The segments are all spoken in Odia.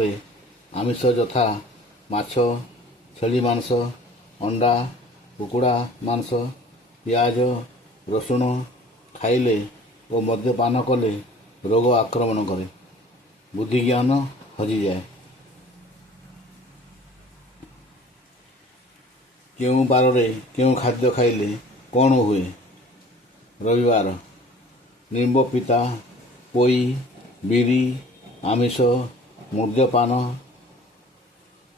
ଆମିଷ ଯଥା ମାଛ, ଛେଳି ମାଂସ, ଅଣ୍ଡା, କୁକୁଡ଼ା ମାଂସ, ପିଆଜ, ରସୁଣ ଖାଇଲେ ଓ ମଦ୍ୟପାନ କଲେ ରୋଗ ଆକ୍ରମଣ କରେ, ବୁଦ୍ଧିଜ୍ଞାନ ହଜିଯାଏ। କେଉଁ ବାରରେ କେଉଁ ଖାଦ୍ୟ ଖାଇଲେ କ'ଣ ହୁଏ? ରବିବାର ନିମ୍ବ ପିତା, ପୋଇ, ବିରି, ଆମିଷ, ମଦ୍ୟପାନ,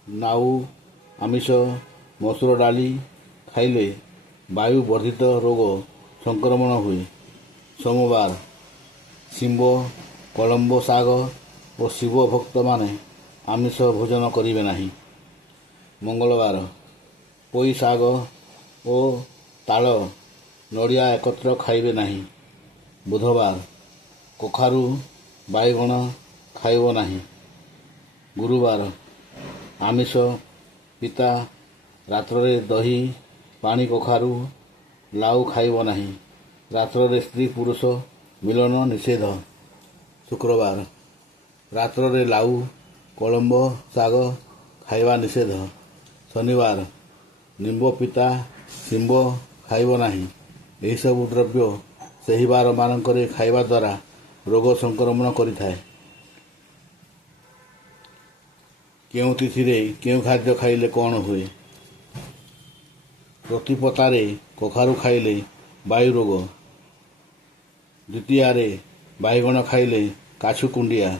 ନାଉ, ଆମିଷ, ମସୁର ଡାଲି ଖାଇଲେ ବାୟୁ ବର୍ଦ୍ଧିତ ରୋଗ ସଂକ୍ରମଣ ହୁଏ। ସୋମବାର ଶିମ୍ବ, କଳମ୍ବ ଶାଗ ଓ ଶିବ ଭକ୍ତମାନେ ଆମିଷ ଭୋଜନ କରିବେ ନାହିଁ। ମଙ୍ଗଳବାର ପୋଇ ଶାଗ ଓ ତାଳ, ନଡ଼ିଆ ଏକତ୍ର ଖାଇବେ ନାହିଁ। ବୁଧବାର କଖାରୁ, ବାଇଗଣ ଖାଇବ ନାହିଁ। ଗୁରୁବାର ଆମିଷ ପିତା, ରାତ୍ରରେ ଦହି, ପାଣି କଖାରୁ, ଲାଉ ଖାଇବ ନାହିଁ। ରାତ୍ରରେ ସ୍ତ୍ରୀ ପୁରୁଷ ମିଳନ ନିଷେଧ। ଶୁକ୍ରବାର ରାତ୍ରରେ ଲାଉ, କଳମ୍ବ ଶାଗ ଖାଇବା ନିଷେଧ। ଶନିବାର ନିମ୍ବ ପିତା, ଶିମ୍ବ ଖାଇବ ନାହିଁ। ଏହିସବୁ ଦ୍ରବ୍ୟ ସେହି ବାରମାନଙ୍କରେ ଖାଇବା ଦ୍ୱାରା ରୋଗ ସଂକ୍ରମଣ କରିଥାଏ। କେଉଁ ତିଥିରେ କେଉଁ ଖାଦ୍ୟ ଖାଇଲେ କ'ଣ ହୁଏ? ପ୍ରତିପଦାରେ କଖାରୁ ଖାଇଲେ ବାୟୁ ରୋଗ। ଦ୍ୱିତୀୟାରେ ବାଇଗଣ ଖାଇଲେ କାଛୁ କୁଣ୍ଡିଆ।